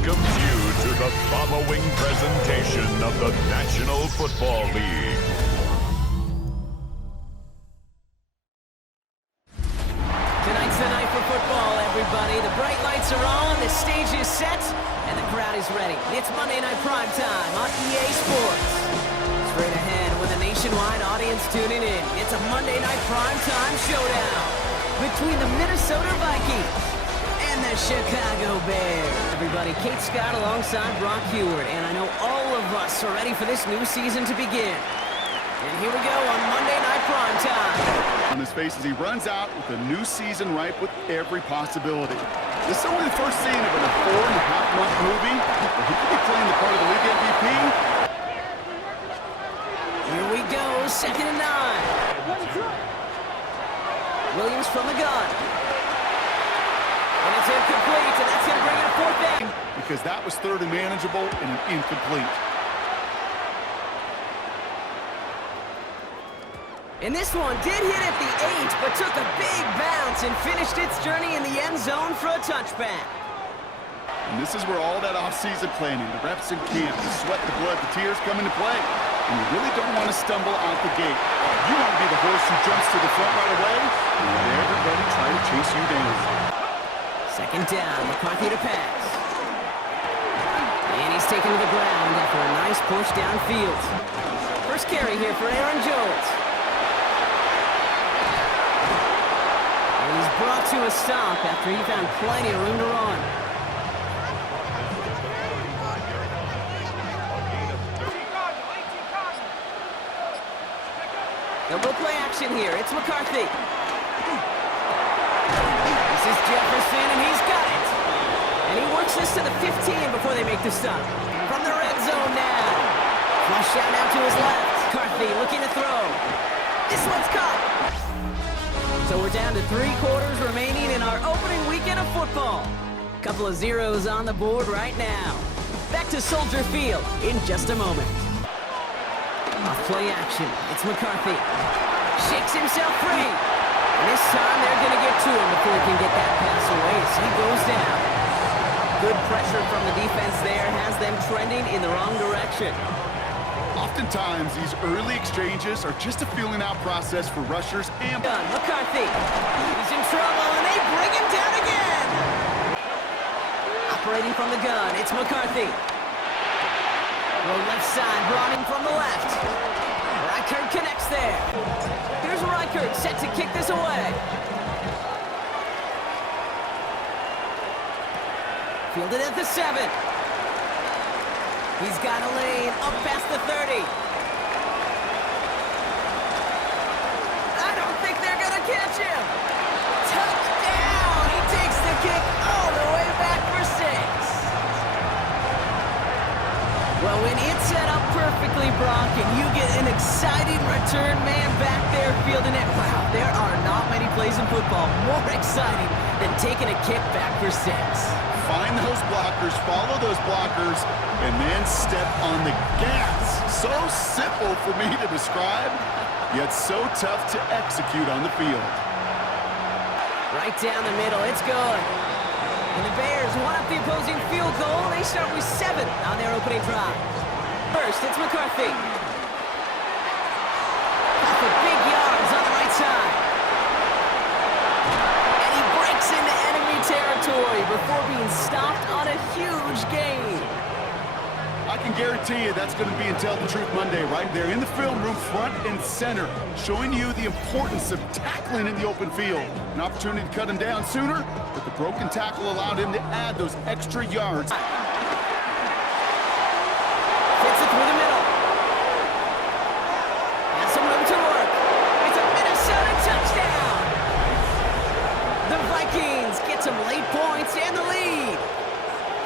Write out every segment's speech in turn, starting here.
welcomes you to the following presentation of the National Football League. Tonight's the night for football, everybody. The bright lights are on, the stage is set, and the crowd is ready. It's Monday Night Prime Time on EA Sports. Straight ahead with a nationwide audience tuning in. It's a Monday Night Prime Time showdown between the Minnesota Vikings and the Chicago Bears. Everybody, Kate Scott alongside Brock Heward, and I know all of us are ready for this new season to begin. And here we go on Monday Night Prime Time. On his face as he runs out with a new season ripe with every possibility. This is only the first scene of a 4.5-month movie where he could be playing the part of the league MVP. Here we go, 2nd and 9. Williams from the gun. And it's incomplete, and that's going to bring it a 4th down. Because that was 3rd and manageable and an incomplete. And this one did hit at the 8, but took a big bounce and finished its journey in the end zone for a touchback. And this is where all that off-season planning, the reps in camp, the sweat, the blood, the tears come into play. And you really don't want to stumble out the gate. You want to be the horse who jumps to the front right away and let everybody try to chase you down. 2nd down, McCarthy to pass. And he's taken to the ground after a nice push downfield. First carry here for Aaron Jones. And he's brought to a stop after he found plenty of room to run. They'll go play action here. It's McCarthy. This is Jefferson, and he's got it. And he works this to the 15 before they make the stop. From the red zone now. Flush out out to his left. McCarthy looking to throw. This one's caught. So we're down to 3 quarters remaining in our opening weekend of football. Couple of zeros on the board right now. Back to Soldier Field in just a moment. Off play action. It's McCarthy. Shakes himself free. And this time they're going to get to him before he can get that pass away. So he goes down. Good pressure from the defense there has them trending in the wrong direction. Oftentimes, these early exchanges are just a feeling-out process for rushers and... McCarthy. He's in trouble, and they bring him down again. Operating from the gun, it's McCarthy. Go left side, brought in from the left. Reichert connects there. Here's Reichert, set to kick this away. Fielded at the 7. He's got a lane up past the 30. I don't think they're going to catch him. Touchdown! He takes the kick all the way back for 6. Well, when it's set up perfectly, Brock, and you get an exciting return man back there fielding it, wow, there are not many plays in football more exciting than taking a kick back for 6. Find those blockers, follow those blockers, and then step on the gas. So simple for me to describe, yet so tough to execute on the field. Right down the middle, it's good. And the Bears want up the opposing field goal. They start with 7 on their opening drive. First, it's McCarthy. Got the big yards on the right side. And he breaks into enemy territory before being stopped on a huge gain. I can guarantee you that's going to be in Tell the Truth Monday right there in the film room, front and center, showing you the importance of tackling in the open field. An opportunity to cut him down sooner, but the broken tackle allowed him to add those extra yards. Fits it through the middle. Has some room to work. It's a Minnesota touchdown. The Vikings get some late points and the lead.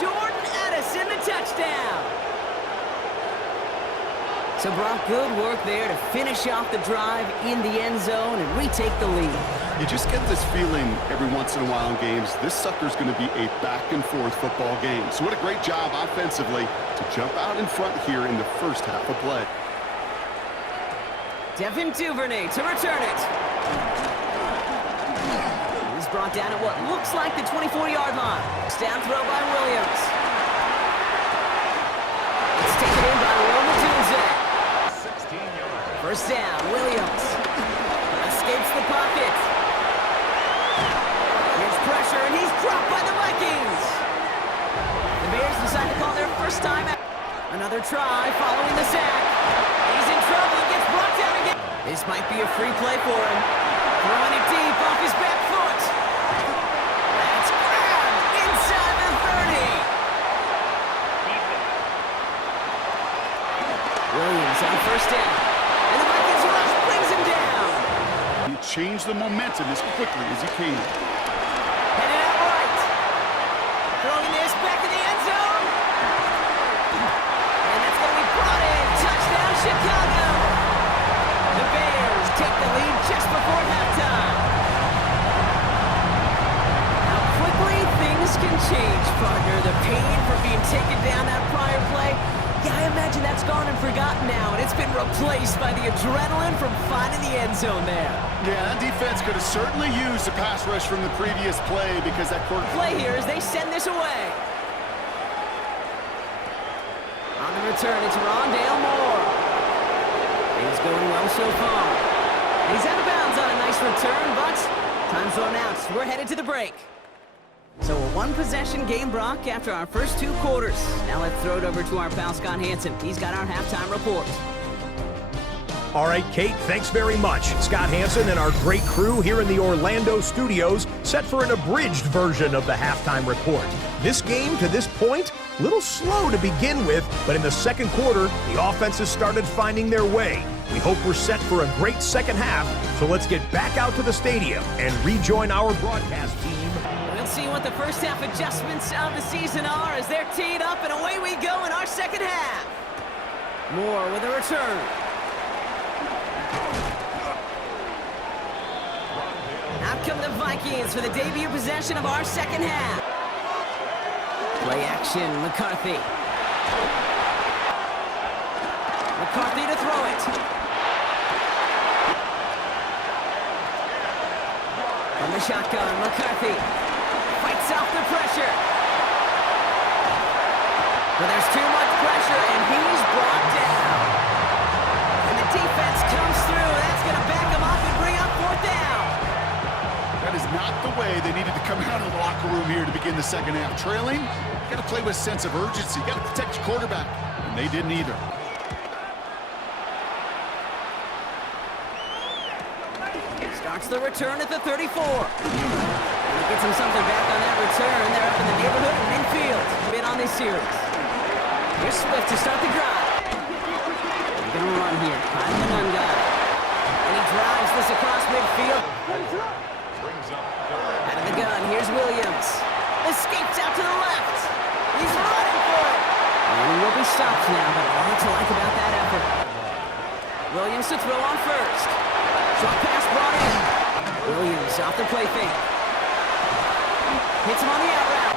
Jordan Addison, the touchdown. So, Brock, good work there to finish off the drive in the end zone and retake the lead. You just get this feeling every once in a while in games, this sucker's going to be a back-and-forth football game. So what a great job offensively to jump out in front here in the first half of play. Devin Duvernay to return it. He's brought down at what looks like the 24-yard line. Down throw by Williams. It's taken in by Roma Tunze. First down, Williams. Escapes the pocket. Here's pressure, and he's dropped by the Vikings. The Bears decide to call their first time out. Another try following the sack. He's in trouble and gets brought down again. This might be a free play for him. Throwing it deep off his back foot. That's grabbed inside the 30. Williams on first down. And the Vikings rush brings him down. He changed the momentum as quickly as he can. Headed out right. Throwing this back in the end zone. And that's going to be brought in. Touchdown, Chicago. The Bears take the lead just before halftime. How quickly things can change, partner. The pain for being taken down that prior play. Yeah, I imagine that's gone and forgotten now, and it's been replaced by the adrenaline from finding the end zone there. Yeah, that defense could have certainly used the pass rush from the previous play because that quarter... Play here as they send this away. On the return, it's Rondale Moore. He's going well so far. He's out of bounds on a nice return, but time's run out. We're headed to the break. So a one-possession game, Brock, after our first 2 quarters. Now let's throw it over to our pal Scott Hansen. He's got our halftime report. All right, Kate, thanks very much. Scott Hansen and our great crew here in the Orlando studios set for an abridged version of the halftime report. This game, to this point, a little slow to begin with, but in the second quarter, the offenses started finding their way. We hope we're set for a great second half, so let's get back out to the stadium and rejoin our broadcast team. We'll see what the first half adjustments of the season are as they're teed up, and away we go in our second half. Moore with a return. Out come the Vikings for the debut possession of our second half. Play action, McCarthy. McCarthy to throw it. From the shotgun, McCarthy fights off the pressure. But there's too much pressure, and he's brought down. And the defense comes through, and that's going to back him up and bring up fourth down. That is not the way they needed to come out of the locker room here to begin the second half. Trailing, you got to play with a sense of urgency. You got to protect your quarterback, and they didn't either. Starts the return at the 34. And he gets him something back on that return. They're up in the neighborhood of midfield. Been on this series. Here's Swift to start the drive. He's going to run here. Behind the gun guy. And he drives this across midfield. Out of the gun, here's Williams. Escapes out to the left. He's running for it. And he will be stopped now, but a lot to like about that effort. Williams to throw on first. Short pass brought in. Williams off the play fake. Hits him on the out route.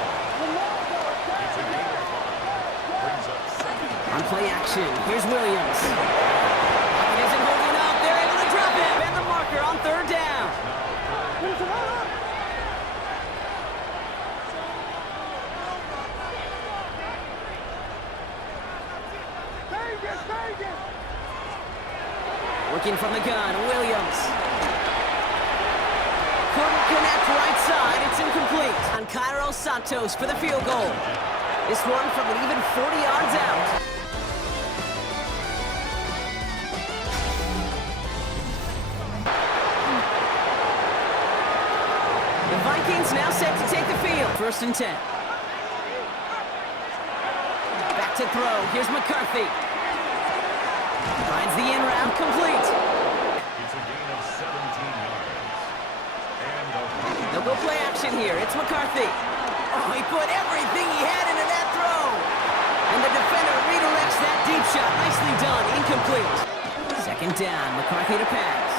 On play action, here's Williams. Pocket isn't holding up. They're able to drop him. And the marker on third down. Working from the gun, Williams. Couldn't connect right side, it's incomplete. On Cairo Santos for the field goal. This one from an even 40 yards out. The Vikings now set to take the field. First and 10. Back to throw, here's McCarthy. Finds the in route complete. It's a gain of 17 yards. They'll go play action here. It's McCarthy. Oh, he put everything he had into that throw. And the defender redirects that deep shot. Nicely done. Incomplete. Second down. McCarthy to pass.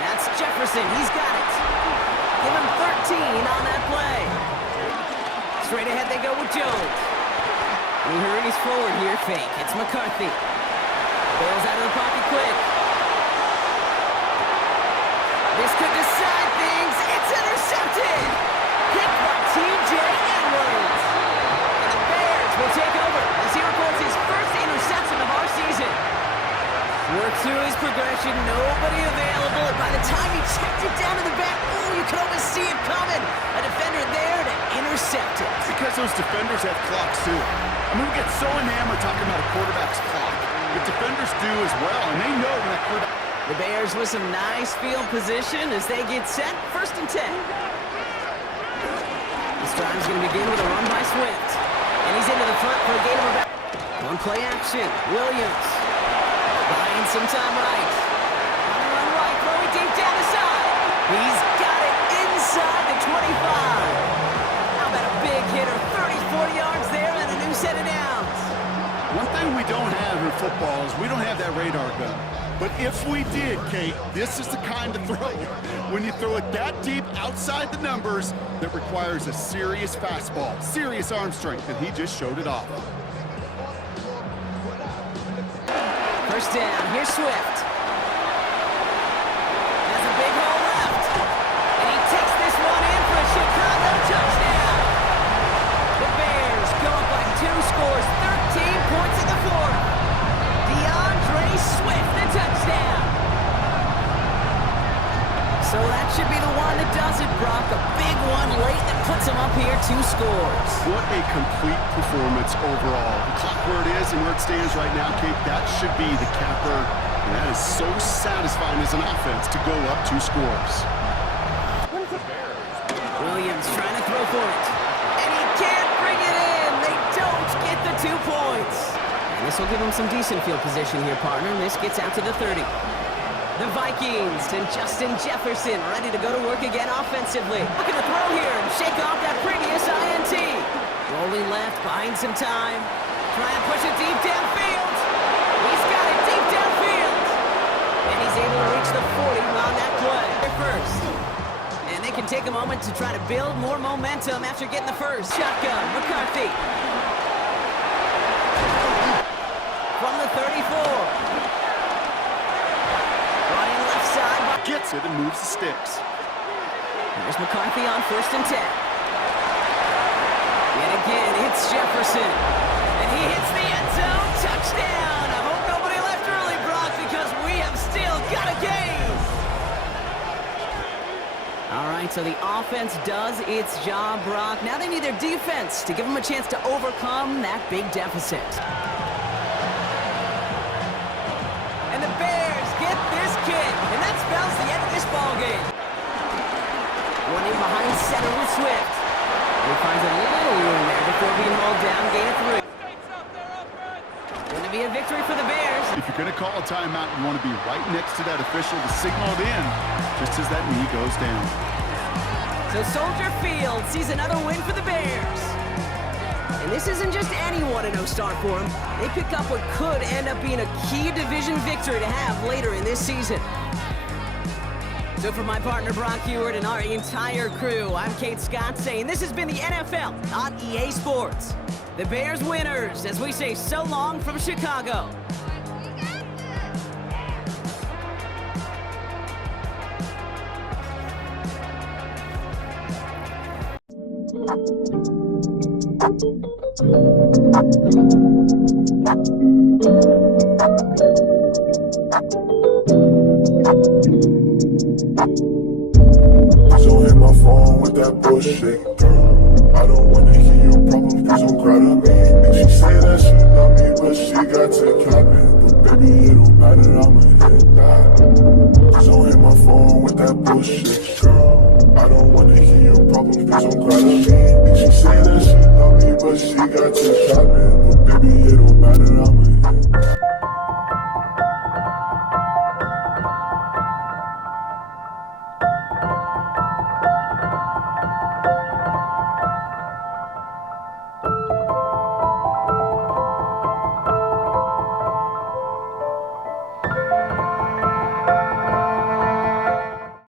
That's Jefferson. He's got it. Give him 13 on that play. Straight ahead they go with Jones. And he hurries forward here. Fake. It's McCarthy. Bails out of the pocket quick. This could decide things. It's intercepted. Picked by T.J. Edwards. And the Bears will take over as he records his first realize those defenders have clocks too? I mean, we get so enamored talking about a quarterback's clock, but defenders do as well, and they know when that quarterback... The Bears with some nice field position as they get set. 1st and 10. This drive's going to begin with a run by Swift. And he's into the front for a gain of about... One play action. Williams. Buying some time right. On the run right. Throwing deep down the side. He's got it inside the 25. How about a big hitter? 30, 40 yards there and a new set of downs. One thing we don't have in football is we don't have that radar gun. But if we did, Kate, this is the kind of throw, when you throw it that deep outside the numbers, that requires a serious fastball, serious arm strength, and he just showed it off. 1st down, here's Swift. Has a big hole left. And he takes this one in for a Chicago touchdown. The Bears go up by 2 scores, 13 points in the 4th. Swift, the touchdown. So that should be the one that does it, Brock. A big one late that puts him up here 2 scores. What a complete performance overall. The clock where it is and where it stands right now, Kate, that should be the capper. And that is so satisfying as an offense to go up 2 scores. Williams trying to throw for it. And he can't bring it in. They don't get the 2 points. This will give them some decent field position here, partner. This gets out to the 30. The Vikings and Justin Jefferson ready to go to work again offensively. Looking to throw here and shake off that previous INT. Rolling left, buying some time. Trying to push it deep downfield. He's got it deep downfield. And he's able to reach the 40 on that play. First. And they can take a moment to try to build more momentum after getting the first. Shotgun, McCarthy. From the 34. Running left side. Gets it and moves the sticks. There's McCarthy on 1st and 10. Yet again, it's Jefferson. And he hits the end zone. Touchdown. I hope nobody left early, Brock, because we have still got a game. All right, so the offense does its job, Brock. Now they need their defense to give them a chance to overcome that big deficit. And that spells the end of this ballgame. One in behind center with Swift. And he finds a little room there before being hauled down. Gain of 3. Going to be a victory for the Bears. If you're going to call a timeout, you want to be right next to that official to signal it in, just as that knee goes down. So Soldier Field sees another win for the Bears. And this isn't just anyone in O-Star for them. They pick up what could end up being a key division victory to have later in this season. So for my partner Brock Heward and our entire crew, I'm Kate Scott saying this has been the NFL on EA Sports. The Bears winners as we say so long from Chicago. So hit my phone with that bullshit, girl. I don't wanna hear your problems, please don't cry to me. And she say that she love me, but she got to cap it. But baby, it don't matter, I'ma hit that. So hit my phone with that bullshit, girl. I don't wanna hear your problems, please don't cry to me. And she say that she love me, but she got to cap it.